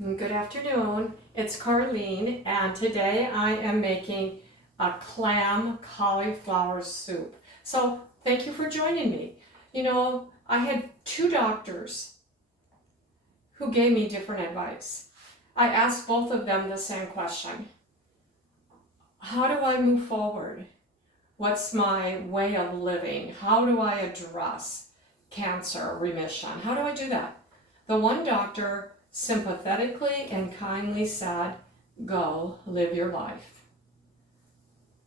Good afternoon, it's Carlene, and today I am making a clam cauliflower soup. So thank you for joining me. You know, I had two doctors who gave me different advice. I asked both of them the same question. How do I move forward? What's my way of living? How do I address cancer remission? How do I do that? The one doctor sympathetically and kindly said, go live your life.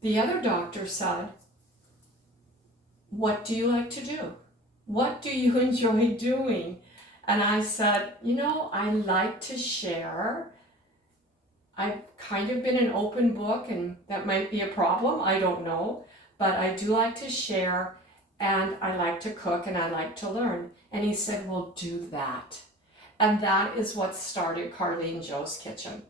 The other doctor said, what do you like to do? What do you enjoy doing? And I said, I like to share. I've kind of been an open book, and that might be a problem, I don't know. But I do like to share, and I like to cook, and I like to learn. And he said, well, do that. And that is what started Carlene Joe's Kitchen.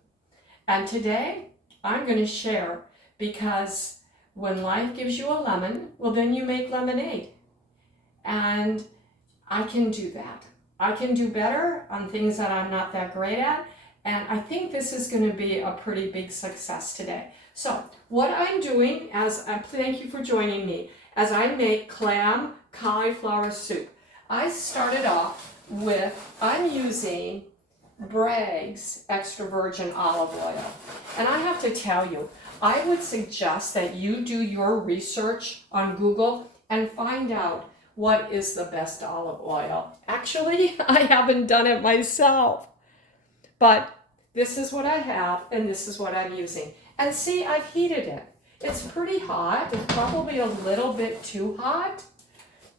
And today I'm going to share, because when life gives you a lemon, well, then you make lemonade. And I can do that. I can do better on things that I'm not that great at. And I think this is going to be a pretty big success today. So what I'm doing, thank you for joining me, as I make clam cauliflower soup. I started off I'm using Bragg's extra virgin olive oil. And I have to tell you, I would suggest that you do your research on Google and find out what is the best olive oil. Actually, I haven't done it myself, but this is what I have and this is what I'm using. And see, I've heated it. It's pretty hot. It's probably a little bit too hot,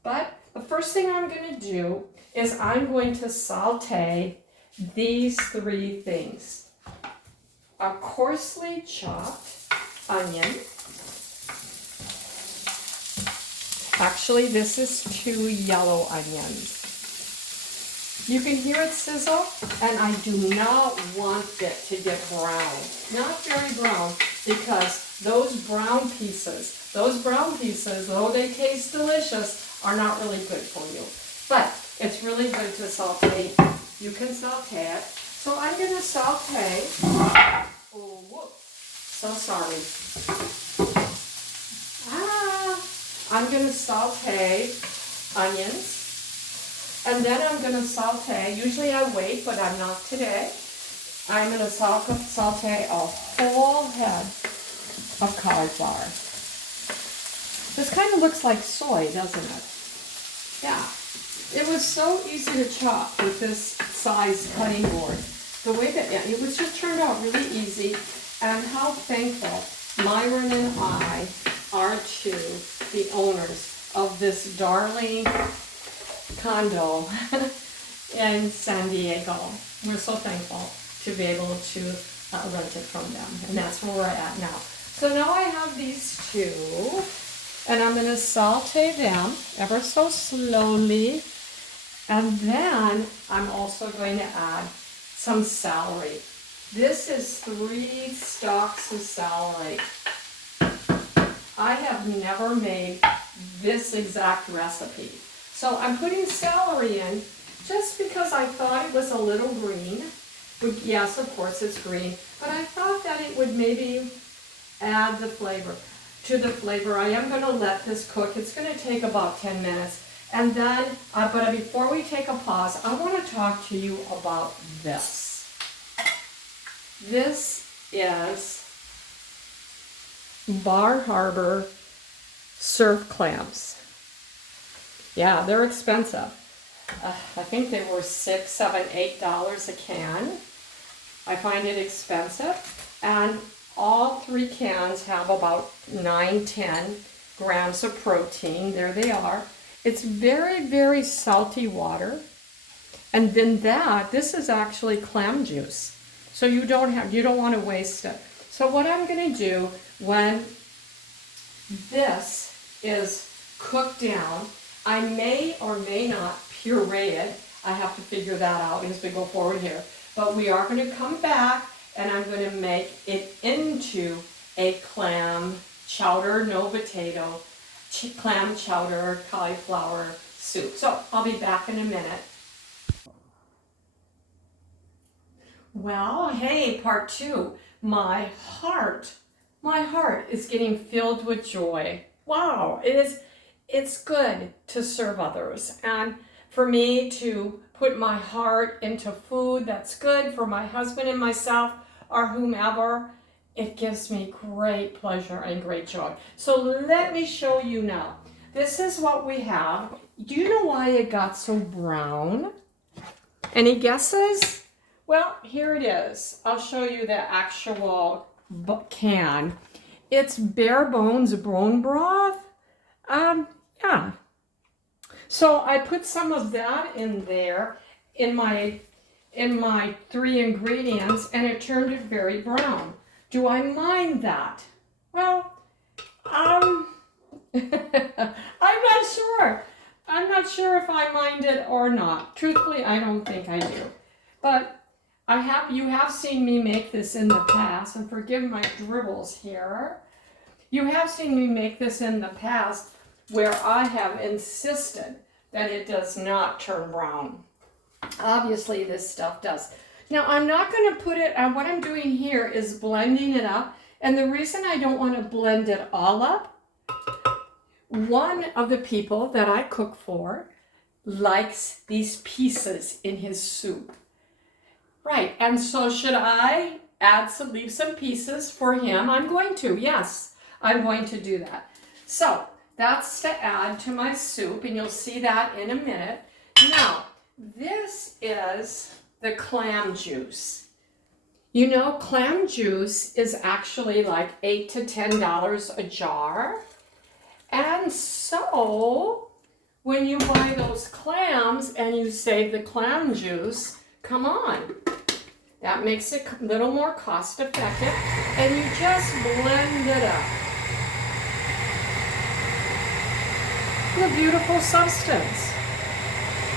but the first thing I'm going to do is I'm going to saute these three things. A coarsely chopped onion. Actually, this is 2 yellow onions. You can hear it sizzle, and I do not want it to get brown. Not very brown, because those brown pieces, though they taste delicious, are not really good for you. But it's really good to saute. You can saute it. So I'm going to saute. Oh, whoops. So sorry. I'm going to saute onions. And then I'm going to saute. Usually I wait, but I'm not today. I'm going to saute a whole head of cauliflower. This kind of looks like soy, doesn't it? Yeah. It was so easy to chop with this size cutting board. The way that it was just turned out really easy, and how thankful Myron and I are to the owners of this darling condo in San Diego. We're so thankful to be able to rent it from them, and that's where we're at now. So now I have these two, and I'm going to saute them ever so slowly. And then I'm also going to add some celery. This is 3 stalks of celery. I have never made this exact recipe. So I'm putting celery in just because I thought it was a little green. Yes, of course it's green, but I thought that it would maybe add the flavor. To the flavor, I am going to let this cook. It's going to take about 10 minutes. And then, but before we take a pause, I want to talk to you about this. This is Bar Harbor surf clams. Yeah, they're expensive. I think they were $6, $7, $8 a can. I find it expensive. And all 3 cans have about 9, 10 grams of protein. There they are. It's very, very salty water. And then this is actually clam juice. So you don't want to waste it. So what I'm going to do when this is cooked down, I may or may not puree it. I have to figure that out as we go forward here. But we are going to come back, and I'm going to make it into a clam chowder, no potato, clam chowder cauliflower soup. So I'll be back in a minute. Well, hey, part two. My heart is getting filled with joy. Wow, it's good to serve others. And for me to put my heart into food that's good for my husband and myself or whomever, it gives me great pleasure and great joy. So let me show you now. This is what we have. Do you know why it got so brown? Any guesses? Well, here it is. I'll show you the actual can. It's bare bones bone broth. Yeah. So I put some of that in there in my 3 ingredients, and it turned it very brown. Do I mind that? Well, I'm not sure. I'm not sure if I mind it or not. Truthfully, I don't think I do. But you have seen me make this in the past, and forgive my dribbles here. You have seen me make this in the past where I have insisted that it does not turn brown. Obviously, this stuff does. Now, I'm not going to put it, what I'm doing here is blending it up. And the reason I don't want to blend it all up, one of the people that I cook for likes these pieces in his soup. Right, and so should I leave some pieces for him? I'm going to, yes, I'm going to do that. So that's to add to my soup, and you'll see that in a minute. Now, this is the clam juice. You know, clam juice is actually like $8 to $10 a jar. And so when you buy those clams and you save the clam juice, come on. That makes it a little more cost effective, and you just blend it up. What a beautiful substance.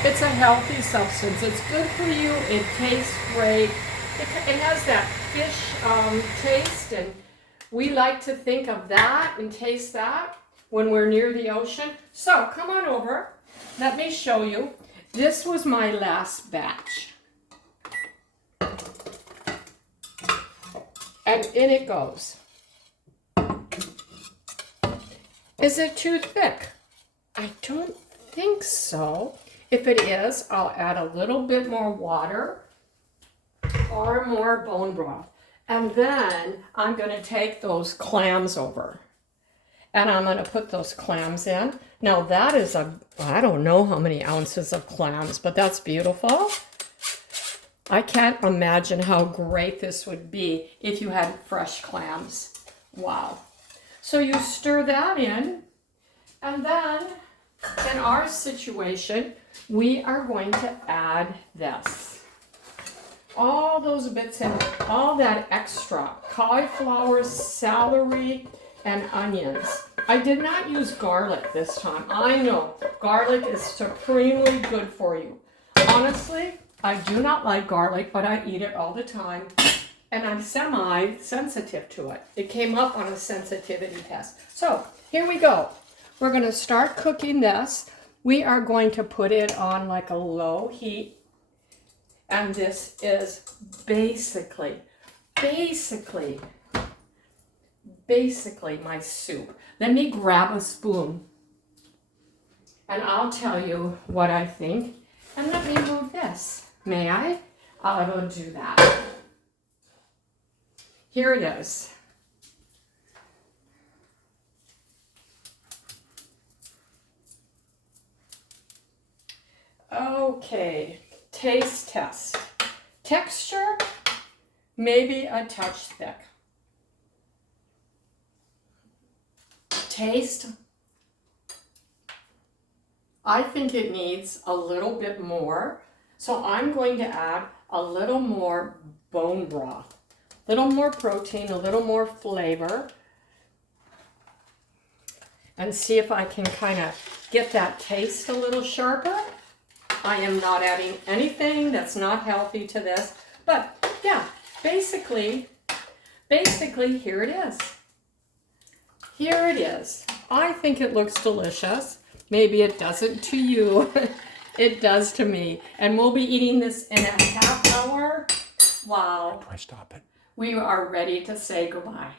It's a healthy substance. It's good for you. It tastes great. It has that fish taste, and we like to think of that and taste that when we're near the ocean. So come on over. Let me show you. This was my last batch. And in it goes. Is it too thick? I don't think so. If it is, I'll add a little bit more water or more bone broth. And then I'm going to take those clams over. And I'm going to put those clams in. Now that is I don't know how many ounces of clams, but that's beautiful. I can't imagine how great this would be if you had fresh clams. Wow. So you stir that in, and then in our situation, we are going to add this. All those bits in, all that extra cauliflower, celery, and onions. I did not use garlic this time. I know garlic is supremely good for you. Honestly, I do not like garlic, but I eat it all the time, and I'm semi-sensitive to it. It came up on a sensitivity test. So here we go. We're going to start cooking this. We are going to put it on like a low heat, and this is basically my soup. Let me grab a spoon, and I'll tell you what I think. And let me move this. May I? I will do that. Here it is. Okay, taste test. Texture, maybe a touch thick. Taste, I think it needs a little bit more. So I'm going to add a little more bone broth, a little more protein, a little more flavor, and see if I can kind of get that taste a little sharper. I am not adding anything that's not healthy to this, but yeah, basically, here it is. Here it is. I think it looks delicious. Maybe it doesn't to you. It does to me. And we'll be eating this in a half hour. Wow. Do I stop it? We are ready to say goodbye.